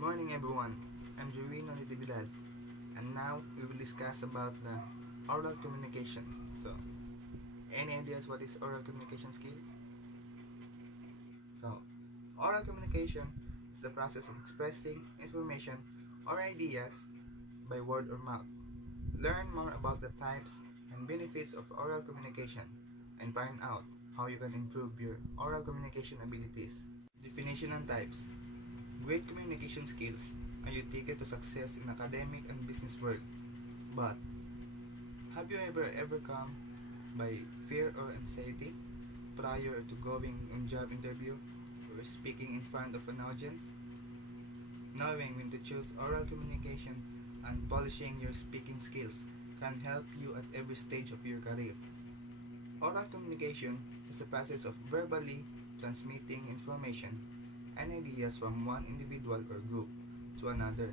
morning everyone, I'm Gerwino Natividad, and now we will discuss about the oral communication. So, any ideas what is oral communication skills? So, oral communication is the process of expressing information or ideas by word or mouth. Learn more about the types and benefits of oral communication and find out how you can improve your oral communication abilities. Definition and types. Great communication skills are your ticket to success in academic and business world. But have you ever come by fear or anxiety prior to going on job interview or speaking in front of an audience? Knowing when to choose oral communication and polishing your speaking skills can help you at every stage of your career. Oral communication is the process of verbally transmitting information and ideas from one individual or group to another.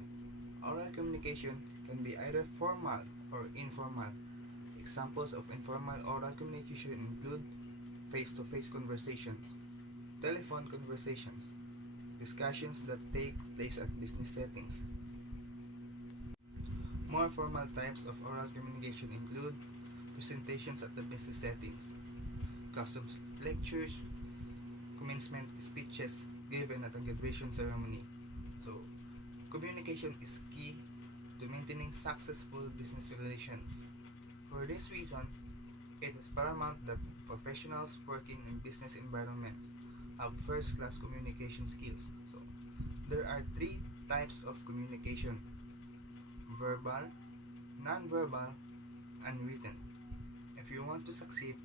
Oral communication can be either formal or informal. Examples of informal oral communication include face-to-face conversations, telephone conversations, discussions that take place at business settings. More formal types of oral communication include presentations at the business settings, custom lectures, commencement speeches given at a graduation ceremony. So, communication is key to maintaining successful business relations. For this reason, it is paramount that professionals working in business environments have first-class communication skills. So, there are three types of communication: verbal, non-verbal, and written. If you want to succeed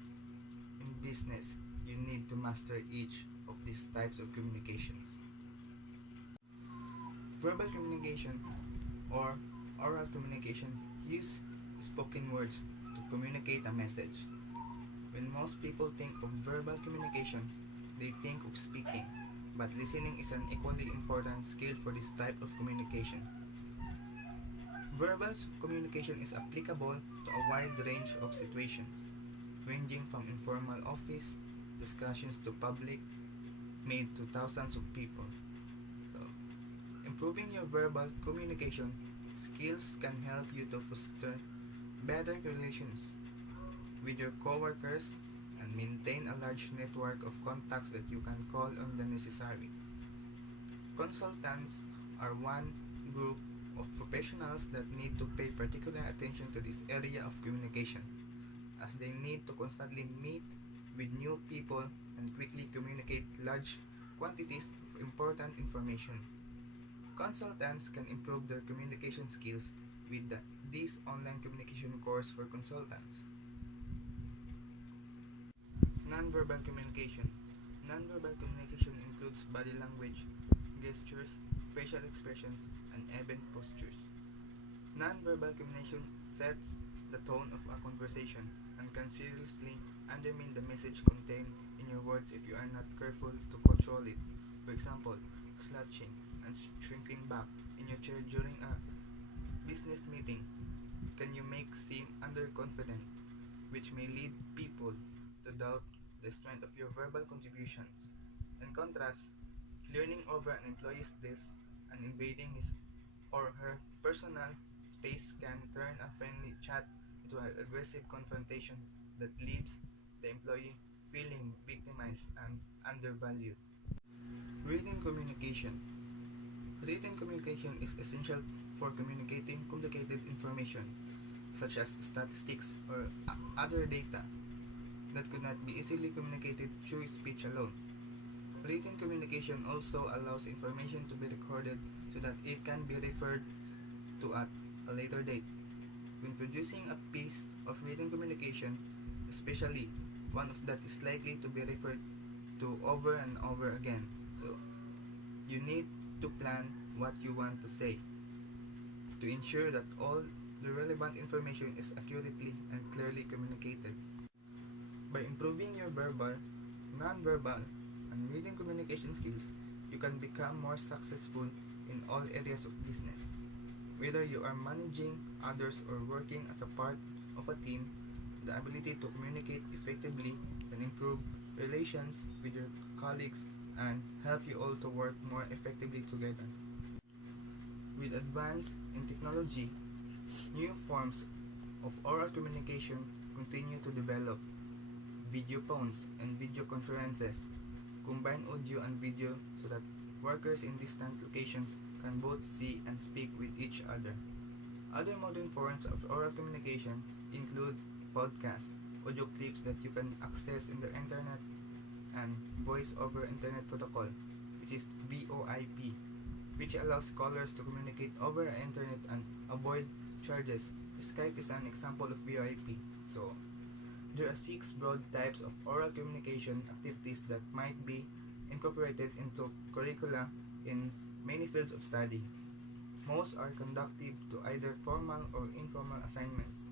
in business, you need to master each of these types of communications. Verbal communication or oral communication use spoken words to communicate a message. When most people think of verbal communication, they think of speaking, but listening is an equally important skill for this type of communication. Verbal communication is applicable to a wide range of situations, ranging from informal office discussions to public made to thousands of people. So, improving your verbal communication skills can help you to foster better relations with your coworkers and maintain a large network of contacts that you can call on the necessary. Consultants are one group of professionals that need to pay particular attention to this area of communication, as they need to constantly meet with new people and quickly communicate large quantities of important information. Consultants can improve their communication skills with this online communication course for consultants. Nonverbal communication. Nonverbal communication includes body language, gestures, facial expressions, and even postures. Nonverbal communication sets the tone of a conversation and can seriously undermine the message contained in your words if you are not careful to control it. For example, slouching and shrinking back in your chair during a business meeting can you make seem underconfident, which may lead people to doubt the strength of your verbal contributions. In contrast, leaning over an employee's desk and invading his or her personal space can turn a friendly chat into an aggressive confrontation that leaves the employee feeling victimized and undervalued. Written communication. Written communication is essential for communicating complicated information, such as statistics or other data, that could not be easily communicated through speech alone. Written communication also allows information to be recorded so that it can be referred to at a later date. When producing a piece of written communication, especially one of that is likely to be referred to over and over again, so you need to plan what you want to say to ensure that all the relevant information is accurately and clearly communicated. By improving your verbal, non-verbal, and written communication skills, you can become more successful in all areas of business. Whether you are managing others or working as a part of a team, the ability to communicate effectively can improve relations with your colleagues and help you all to work more effectively together. With advance in technology, new forms of oral communication continue to develop. Video phones and video conferences combine audio and video so that workers in distant locations can both see and speak with each other. Other modern forms of oral communication include podcasts, audio clips that you can access in the internet, and voice over internet protocol, which is VoIP, which allows callers to communicate over the internet and avoid charges. Skype is an example of VoIP. So, there are 6 broad types of oral communication activities that might be incorporated into curricula in many fields of study. Most are conductive to either formal or informal assignments.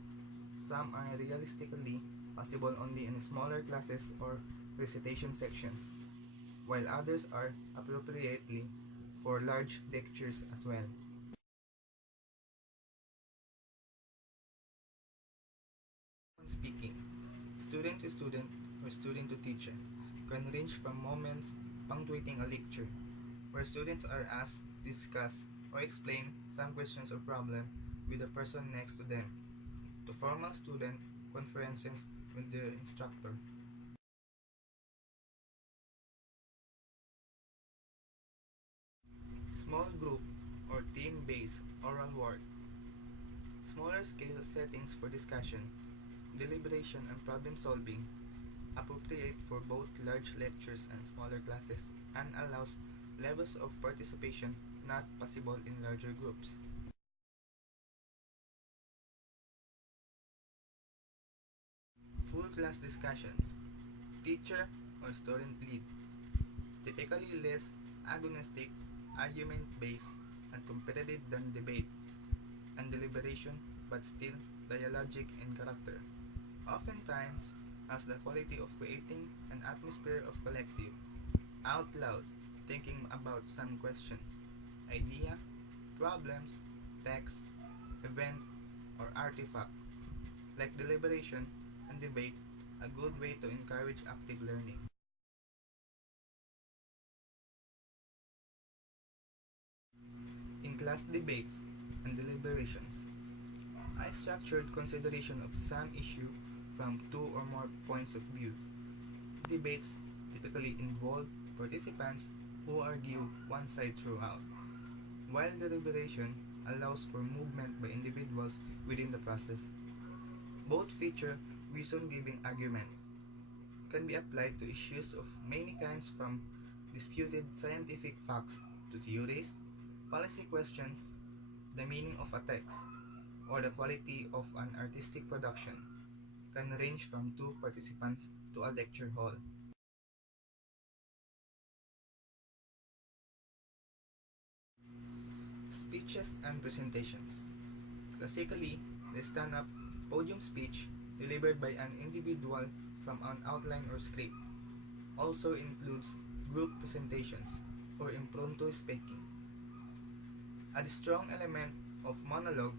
Some are realistically possible only in smaller classes or recitation sections, while others are appropriately for large lectures as well. Speaking, student to student or student to teacher, can range from moments punctuating a lecture, where students are asked, discuss, or explain some questions or problem with the person next to them, to formal student conferences with their instructor. Small group or team-based oral work, smaller scale settings for discussion, deliberation, and problem solving, appropriate for both large lectures and smaller classes, and allows levels of participation not possible in larger groups. Full class discussions, teacher or student lead, typically less agonistic, argument-based, and competitive than debate and deliberation, but still dialogic in character. Oftentimes has the quality of creating an atmosphere of collective, out loud, thinking about some questions, idea, problems, text, event, or artifact. Like deliberation and debate, a good way to encourage active learning. In class debates and deliberations, I structured consideration of some issue from 2 or more points of view. Debates typically involve participants who argue one side throughout, while deliberation allows for movement by individuals within the process. Both feature reason-giving argument, can be applied to issues of many kinds from disputed scientific facts to theories, policy questions, the meaning of a text, or the quality of an artistic production, can range from 2 participants to a lecture hall. Speeches and presentations. Classically, the stand-up podium speech delivered by an individual from an outline or script also includes group presentations or impromptu speaking. A strong element of monologue,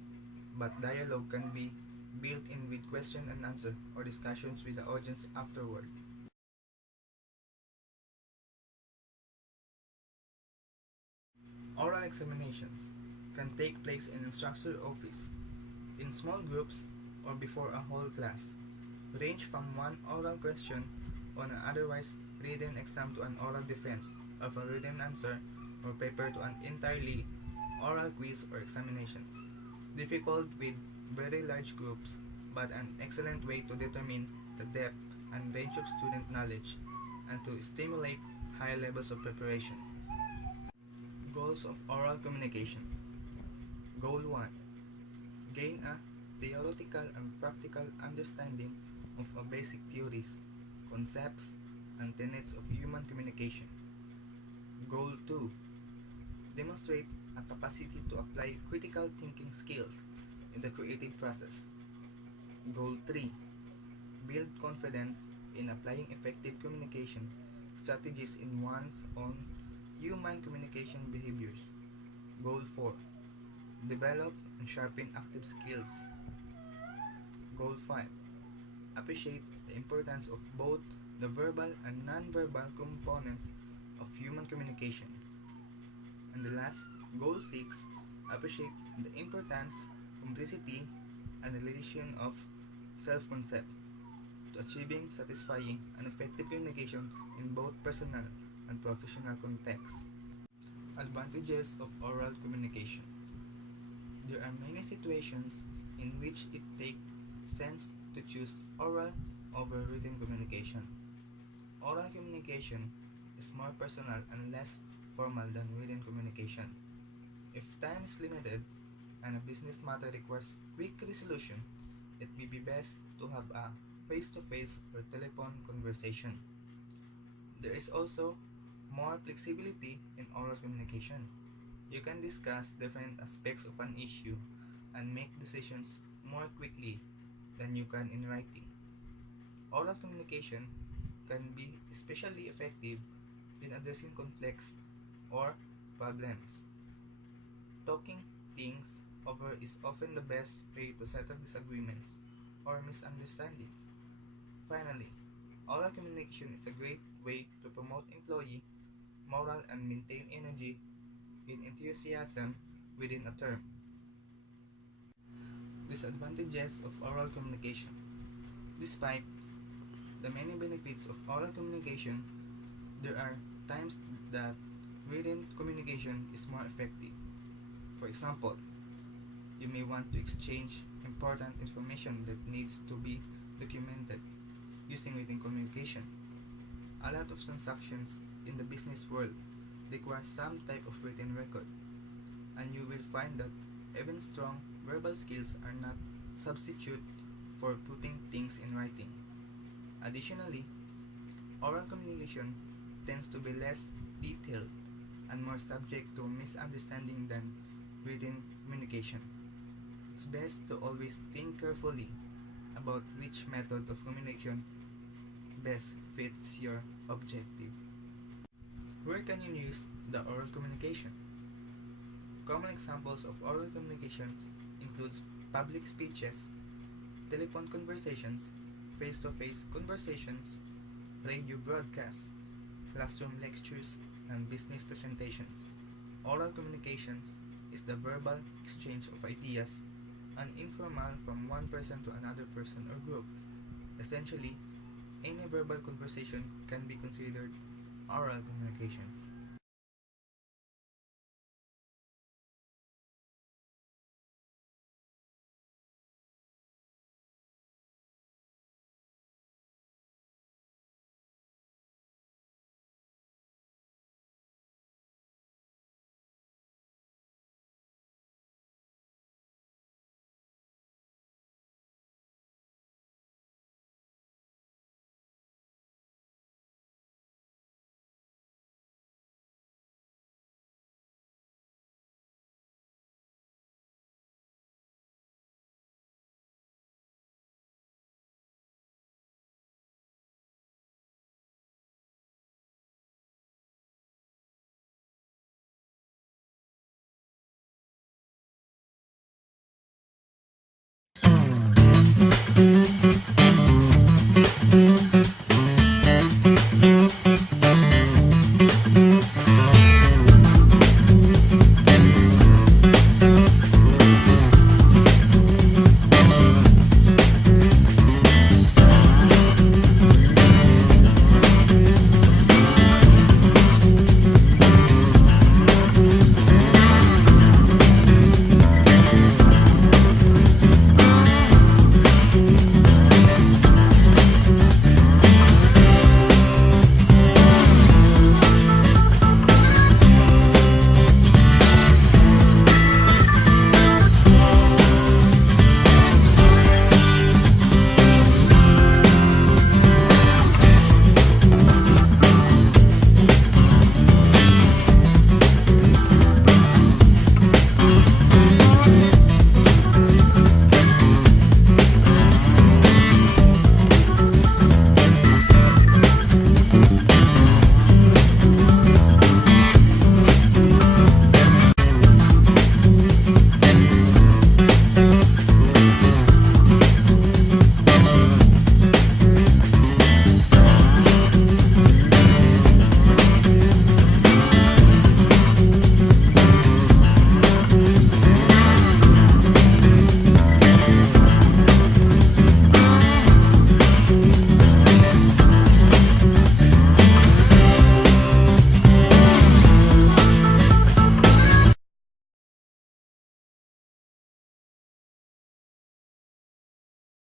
but dialogue can be built in with question and answer or discussions with the audience afterward. Oral examinations can take place in instructor office, in small groups, or before a whole class, range from one oral question on an otherwise written exam to an oral defense of a written answer or paper to an entirely oral quiz or examinations. Difficult with very large groups, but an excellent way to determine the depth and range of student knowledge and to stimulate high levels of preparation. Goals of oral communication. Goal 1. Gain a theoretical and practical understanding of a basic theories, concepts, and tenets of human communication. Goal 2. Demonstrate a capacity to apply critical thinking skills in the creative process. Goal 3. Build confidence in applying effective communication strategies in one's own human communication behaviors. Goal 4. Develop and sharpen active skills. Goal 5. Appreciate the importance of both the verbal and non-verbal components of human communication. And the last, Goal 6. appreciate the importance, complexity, and relation of self-concept to achieving satisfying and effective communication in both personal and professional contexts. Advantages of oral communication. There are many situations in which it takes sense to choose oral over written communication. Oral communication is more personal and less formal than written communication. If time is limited and a business matter requires quick resolution, it may be best to have a face-to-face or telephone conversation. There is also more flexibility in oral communication. You can discuss different aspects of an issue and make decisions more quickly than you can in writing. Oral communication can be especially effective in addressing complex or problems. Talking things over is often the best way to settle disagreements or misunderstandings. Finally, oral communication is a great way to promote employee morale and maintain energy and enthusiasm within a term. Disadvantages of oral communication. Despite the many benefits of oral communication, there are times that written communication is more effective. For example, you may want to exchange important information that needs to be documented using written communication. A lot of transactions in the business world require some type of written record, and you will find that even strong verbal skills are not substitute for putting things in writing. Additionally, oral communication tends to be less detailed and more subject to misunderstanding than written communication. It's best to always think carefully about which method of communication best fits your objective. Where can you use the oral communication? Common examples of oral communications includes public speeches, telephone conversations, face-to-face conversations, radio broadcasts, classroom lectures, and business presentations. Oral communications is the verbal exchange of ideas, and informal from one person to another person or group. Essentially, any verbal conversation can be considered oral communications.